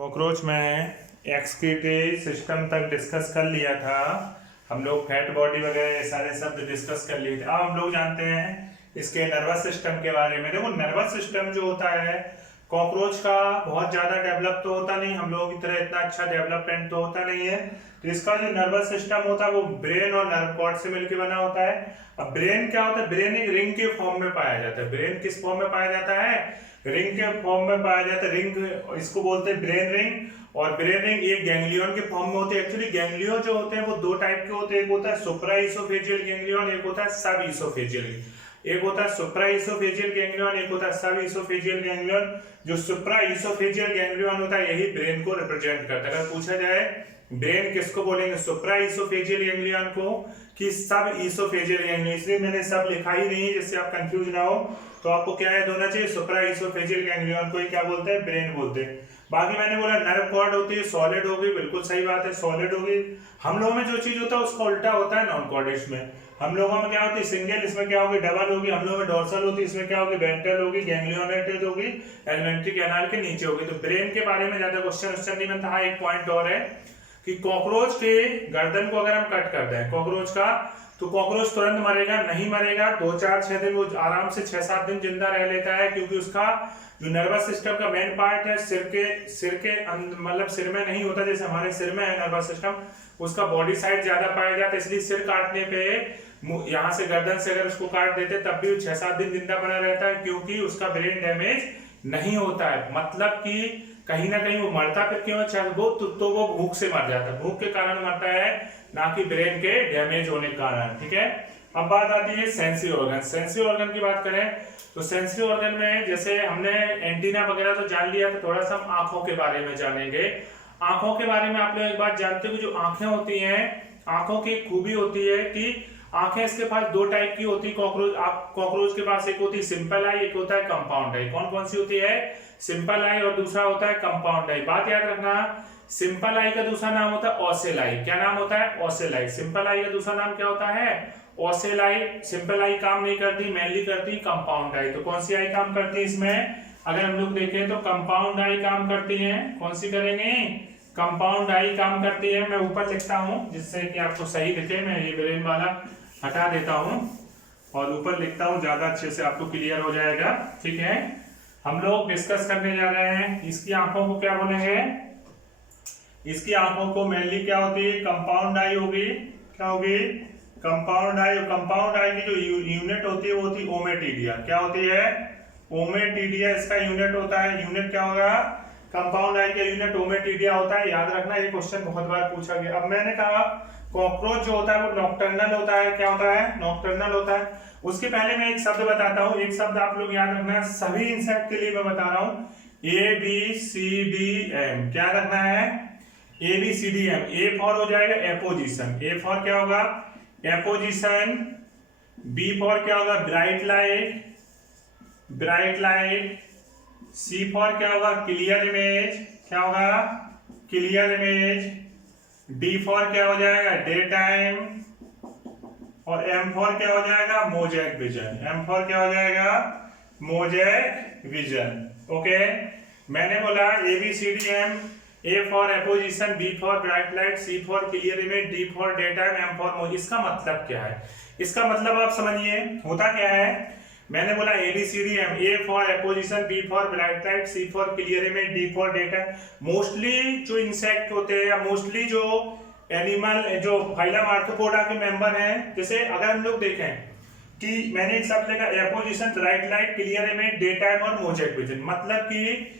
Cockroach में excretory system तक discuss कर लिया था हम लोग। फैट बॉडी वगैरह ये सारे शब्द डिस्कस कर लिए थे। अब हम लोग जानते हैं इसके नर्वस सिस्टम के बारे में। देखो, नर्वस सिस्टम जो होता है कॉकरोच का बहुत ज्यादा डेवलप तो होता नहीं, हम लोगों की तरह इतना अच्छा डेवलपमेंट तो होता नहीं है। तो इसका जो नर्वस सिस्टम होता है वो ब्रेन और नर्व कॉर्ड से मिलकर बना होता है। अब ब्रेन क्या होता है? ब्रेन एक रिंग के फॉर्म में पाया जाता है। ब्रेन किस फॉर्म में पाया जाता है? रिंग के फॉर्म में पाया जाता है। रिंग इसको बोलते हैं ब्रेन रिंग। और ब्रेन रिंग एक गैंग्लियन के फॉर्म में होते हैं। एक्चुअली गैंग्लियन जो होते हैं वो दो टाइप के होते हैं। एक होता है सुप्रा इसोफेजियल गैंग्लियन, एक होता है सब इसोफेजियल। एक होता है सुप्रा इसोफेजियल गैंग्लियन, एक होता है सब इसोफेजियल गैंग्लियन। जो सुप्रा इसोफेजियल गैंग्लियन होता है यही ब्रेन को रिप्रेजेंट करता है। अगर पूछा जाए ब्रेन किसको बोलेंगे, सुप्रा इसोफेजियल गैंग्लियन को कि सब इसोफेजियल गैंग्लियन, इसलिए मैंने सब लिखा ही नहीं जिससे आप कंफ्यूज ना हो। तो आपको क्या याद होना चाहिए, सुप्रा इसोफेजियल गैंग्लियन को ही क्या बोलते हैं? ब्रेन बोलते हैं। बाकी मैंने बोला नर्व कॉर्ड होती है, सॉलिड होगी, बिल्कुल सही बात है, सॉलिड होगी। हम लोगों में जो चीज होता है उसका उल्टा होता है नॉन कॉर्डेट्स में। हम लोगों में क्या होती है? सिंगल, इसमें क्या होगी? डबल होगी। हम लोगों में डोर्सल होती है, इसमें क्या होगी? वेंट्रल होगी, गैंग्लियोनेटेड होगी, एलिमेंट्री कैनाल के नीचे होगी। तो ब्रेन के बारे में ज्यादा क्वेश्चन नहीं बनता। हाँ, एक पॉइंट और है कि कॉकरोच के गर्दन को अगर हम कट कर दें कॉकरोच का, तो कॉकरोच तुरंत मरेगा नहीं? मरेगा 2-4-6 दिन, वो आराम से 6-7 दिन जिंदा रह लेता है, क्योंकि उसका जो नर्वस सिस्टम का मेन पार्ट है सिर के मतलब सिर में नहीं होता जैसे हमारे सिर में है नर्वस सिस्टम, उसका बॉडी साइड ज्यादा पाया जाता है। इसलिए सिर काटने पे यहाँ से गर्दन से अगर उसको काट देते तब भी 6-7 दिन जिंदा बना रहता है, क्योंकि उसका ब्रेन डैमेज नहीं होता है। मतलब कि कहीं ना कहीं वो मरता फिर क्यों? तो वो भूख से मर जाता है, भूख के कारण मरता है, ना कि ब्रेन के डैमेज होने के कारण। ठीक है, अब बात आती है सेंसरी ऑर्गन। सेंसरी ऑर्गन की बात करें तो सेंसरी ऑर्गन में जैसे हमने एंटीना वगैरह तो जान लिया, तो थोड़ा सा हम आंखों के बारे में जानेंगे। आंखों के बारे में आप लोग एक बात जानते हो कि जो आंखें होती हैं, आंखों की खूबी होती है कि आंखें इसके पास दो टाइप की होती है। कॉकरोच के पास एक होती है सिंपल आई, एक होता है कंपाउंड आई। कौन कौन सी होती है? सिंपल आई और दूसरा होता है कंपाउंड आई। बात याद रखना, सिंपल आई का दूसरा नाम होता है ओसेल आई। क्या नाम होता है? ओसेल आई। सिंपल आई का दूसरा नाम क्या होता है? ओसेल आई। सिंपल आई काम नहीं करती, मेनली करती कंपाउंड आई। तो कौन सी आई काम करती है इसमें? अगर हम लोग देखें तो कंपाउंड आई काम करती है। कौन सी करेंगे? कंपाउंड आई काम करती है। मैं ऊपर लिखता हूं जिससे कि आपको सही दिखे। मैं ये ब्रेन वाला हटा देता हूं और ऊपर लिखता हूं, ज्यादा अच्छे से आपको क्लियर हो जाएगा। ठीक है, हम लोग डिस्कस करने जा रहे हैं इसकी आंखों को क्या बोलेंगे। इसकी आंखों को मेनली क्या होती है? कंपाउंड आई होगी। क्या होगी? कंपाउंड आई। कंपाउंड आई की जो यूनिट होती है वो होती है ओमेटिडिया। क्या होती है? ओमेटिडिया इसका यूनिट होता है। यूनिट क्या होगा? कंपाउंड आई का यूनिट ओमेटिडिया होता है। याद रखना, ये क्वेश्चन बहुत बार पूछा गया। अब मैंने कहा कॉकरोच जो होता है वो नॉक्टर्नल होता है। क्या होता है? नॉक्टर्नल होता है। उसके पहले मैं एक शब्द बताता हूं, एक शब्द आप लोग याद रखना है, सभी इंसेक्ट के लिए मैं बता रहा हूं। ABCDM। क्या रखना है? ABCDM। ए फॉर हो जाएगा एपोजिशन। ए फॉर क्या होगा? एपोजिशन। बी फॉर क्या होगा? Bright light, bright light. C for क्या होगा? Clear image. क्या होगा? Clear image. डी फॉर क्या हो जाएगा? Day time. और एम फॉर क्या हो जाएगा? Mosaic vision. एम फॉर क्या हो जाएगा? Mosaic vision. ओके, मैंने बोला ABCDM। A for apposition, B for bright light, C for clear image, D for day time, M for मोज। इसका मतलब क्या है? इसका मतलब आप समझिए होता क्या है। मैंने बोला ABCDM, A for apposition, B for bright light, C for clear image, D for day time. Mostly जो इंसेक्ट होते हैं या मोस्टली जो एनिमल जो फाइलम आर्थ्रोपोडा के मेंबर हैं, जैसे अगर हम लोग देखें कि मैंने एक शब्द लिखा apposition, bright light, clear image, day time और मोजेक विजन। मतलब कि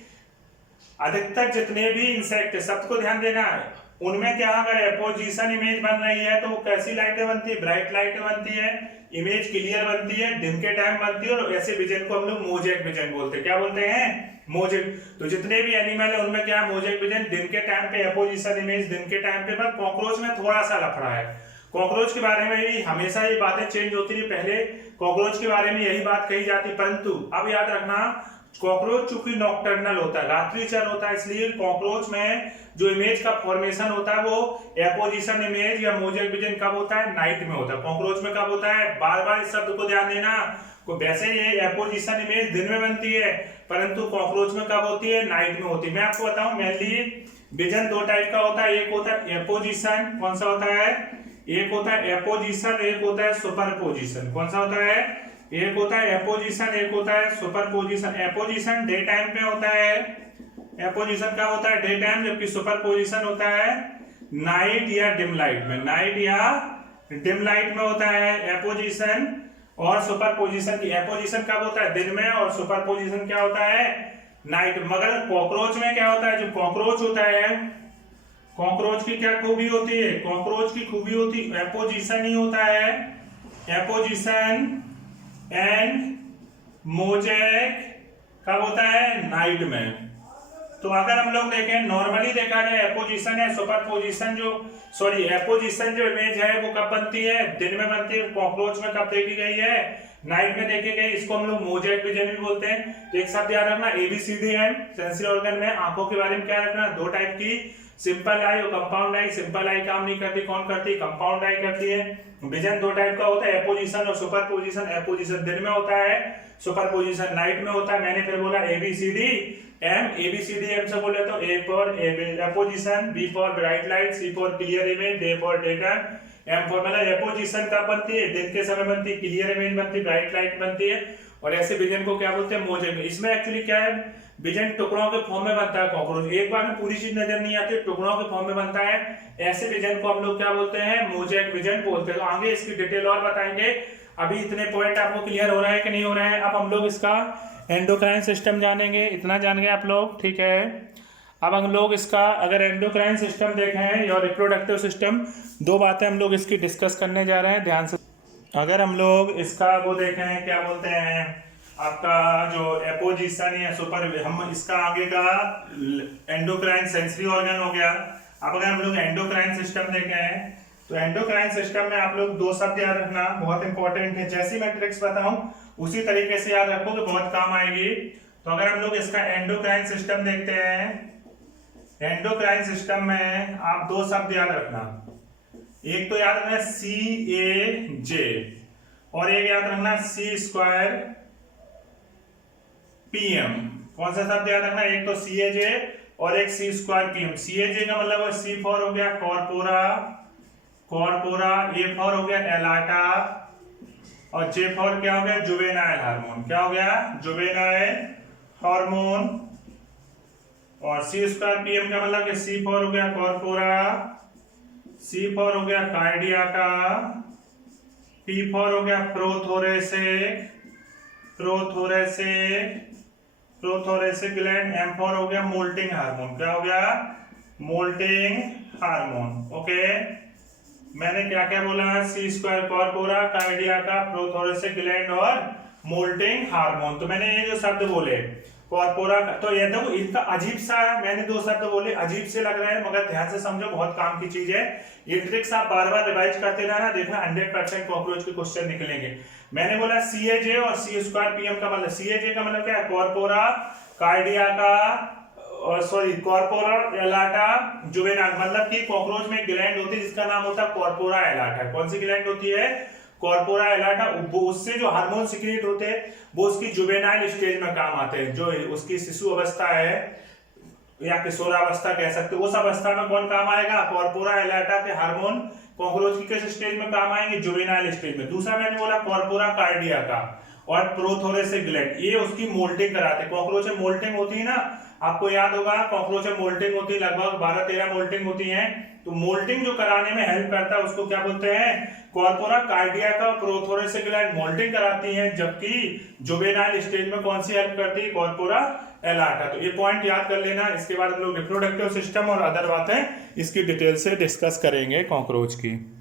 अधिकतर जितने भी इंसेक्ट है सबको ध्यान देना है, उनमें क्या अगर एपोजिशन इमेज बन रही है तो वो कैसी लाइटें बनती है? ब्राइट लाइटें बनती है, इमेज क्लियर बनती है, दिन के टाइम बनती है, और ऐसे विजन को हम लोग मोजेक विजन बोलते हैं। क्या बोलते हैं? मोजेक। तो जितने भी एनिमल है उनमें क्या? मोजेक विजन, दिन के टाइम पे एपोजिशन इमेज, दिन के टाइम पे। पर कॉकरोच में थोड़ा सा लफड़ा है। कॉकरोच के बारे में भी हमेशा ये बातें चेंज होती रही। पहले कॉकरोच के बारे में यही बात कही जाती, परंतु अब याद रखना कॉकरोच चूंकि नॉक्टर्नल होता है, रात्रिचर होता है, इसलिए कॉकरोच में जो इमेज का फॉर्मेशन होता है वो एपोजिशन इमेज या मोजेक विजन कब होता है? नाइट में होता है। कॉकरोच में कब होता है? बार बार इस शब्द को ध्यान देना, वैसे ये एपोजिशन इमेज दिन में बनती है, परंतु कॉकरोच में कब होती है? नाइट में होती है। मैं आपको बताऊं मेनली विजन दो टाइप का होता है, एक होता है एपोजिशन, कौन सा होता है? एक होता है एपोजिशन, एक होता है सुपरपोजिशन। कौन सा होता है? एक होता है एपोजिशन, एक होता है सुपरपोजिशन। एपोजिशन डे टाइम पे होता है, एपोजिशन क्या होता है? डे टाइम, जबकि सुपरपोजिशन होता है नाइट या डिम लाइट में, नाइट या डिम लाइट में होता है एपोजिशन और सुपरपोजिशन की। एपोजिशन कब होता है? दिन में, और सुपरपोजिशन क्या होता है? नाइट। मगर कॉकरोच में क्या होता है? जो कॉकरोच होता है, कॉकरोच की क्या खूबी होती है? कॉकरोच की खूबी होती है एपोजिशन ही होता है, एपोजिशन एंड मोज़ेक कब होता है? नाइट में। तो अगर हम लोग देखें नॉर्मली देखा जाए एपोजिशन या सुपरपोजिशन एपोजिशन जो इमेज है वो कब बनती है? दिन में बनती है। कॉकरोच में कब देखी गई है? नाइट में देखी गई। इसको हम लोग मोज़ेक विजन भी बोलते हैं। तो एक शब्द याद रखना, ABCDM। सेंसरी ऑर्गन में आंखों के बारे में क्या रखना? दो टाइप की, सिंपल आई और कंपाउंड आई। सिंपल आई काम नहीं करती, कौन करती? कंपाउंड आई करती है। विजन दो टाइप का होता है, एपोजिशन और सुपरपोजिशन। एपोजिशन दिन में होता है, सुपरपोजिशन नाइट में होता है। मैंने फिर बोला ABCDM। ABCDM से बोले तो A for apposition, B for bright light, C for clear image, D for day time, M for मतलब एपोजिशन कब बनती है? दिन के समय बनती है, क्लियर इमेज बनती है, ब्राइट लाइट बनती है। और ऐसे विजन को क्या बोलते हैं? मोज़ेक। इसमें एक्चुअली क्या है, विजन टुकड़ों के फॉर्म में बनता है। कॉकरोच एक बार में पूरी चीज नजर नहीं आती, टुकड़ों के फॉर्म में बनता है। ऐसे विजन को हम लोग क्या बोलते हैं? मोज़ेक विजन बोलते हैं। तो आगे इसकी डिटेल और बताएंगे। अभी इतने पॉइंट आपको क्लियर हो रहा है कि नहीं हो रहा है? अब हम लोग इसका एंडोक्राइन सिस्टम जानेंगे, इतना जान गए आप लोग, ठीक है। अब हम लोग इसका अगर एंडोक्राइन सिस्टम देखें और रिप्रोडक्टिव सिस्टम, दो बातें हम लोग इसकी डिस्कस करने जा रहे हैं, ध्यान से। अगर हम लोग इसका वो देखें, क्या बोलते हैं आपका जो एपोजिशन या सुपर, हम इसका आगे का एंडोक्राइन सेंसरी ऑर्गन हो गया। अब अगर हम लोग एंडोक्राइन सिस्टम देखें तो एंडोक्राइन सिस्टम में आप लोग दो शब्द याद रखना, बहुत इंपॉर्टेंट है। जैसी मैं ट्रिक्स बताऊं उसी तरीके से याद रखो तो बहुत काम आएगी। तो अगर हम लोग इसका एंडोक्राइन सिस्टम देखते हैं, एंडोक्राइन सिस्टम में आप दो शब्द याद रखना, एक तो याद रखना CAJ और एक याद रखना C²PM। कौन सा शब्द याद रखना? एक तो CAJ और एक C²PM। CAJ का मतलब C फॉर हो गया कॉर्पोरा, कॉर्पोरा, A फॉर हो गया एलाटा और J फॉर क्या हो गया? Juvenile hormone. क्या हो गया? Juvenile hormone. और C²PM का मतलब कि C फॉर हो गया कॉर्पोरा, C फॉर हो गया कार्डियाका, P फॉर हो गया prothoracic, prothoracic gland, M for हो गया मोल्टिंग हार्मोन। क्या हो गया? Moulting hormone. ओके, मैंने क्या क्या बोला? C² कॉर्पोरा, कार्डियाका, प्रोथोरेसिक ग्लैंड और मोल्टिंग हार्मोन। तो मैंने ये जो शब्द बोले कॉर्पोरा, तो ये देखो इनका अजीब सा, मैंने दो शब्द बोले अजीब से लग रहे हैं, मगर ध्यान से समझो, बहुत काम की चीज है। ये ट्रिक्स आप बार बार रिवाइज करते रहना, देखना 100% कॉकरोच के क्वेश्चन निकलेंगे। मैंने बोला CAJ और C²PM का मतलब, CAJ का मतलब क्या है? कॉर्पोरा, कार्डियाका और कॉर्पोरा एलाटा जुवेनाइल, मतलब कि कॉकरोच में एक ग्लैंड होती है जिसका नाम होता है कॉर्पोरा एलाटा। कौन सी ग्लैंड होती है? कॉर्पोरा एलाटा। उससे जो हार्मोन सिक्रीट होते हैं वो उसकी जुवेनाइल स्टेज में काम आते हैं, जो उसकी शिशु अवस्था है या किशोरावस्था कह सकते हो, उस अवस्था में कौन काम आएगा? कॉर्पोरा एलाटा के हार्मोन कॉकरोच की किस स्टेज में काम आएंगे? जुवेनाइल स्टेज में। दूसरा मैंने बोला कॉर्पोरा कार्डियाका और प्रोथोरेसिक ग्लैंड, ये उसकी मोल्टिंग कराते हैं। कॉकरोच में मोल्टिंग होती है ना, आपको याद होगा कॉकरोच में मोल्टिंग होती है, लगभग 12-13 मोल्टिंग होती है। तो मोल्टिंग जो कराने में हेल्प करता है उसको क्या बोलते हैं? कॉर्पोरा कार्डियाका और प्रोथोरेसिक ग्लैंड मोल्टिंग कराती हैं, जबकि जुवेनाइल स्टेज में कौन सी हेल्प करती है? कॉर्पोरा एलाटा। तो ये पॉइंट याद कर लेना। इसके बाद हम लोग रिप्रोडक्टिव सिस्टम और अदर बातें इसकी डिटेल से डिस्कस करेंगे कॉकरोच की।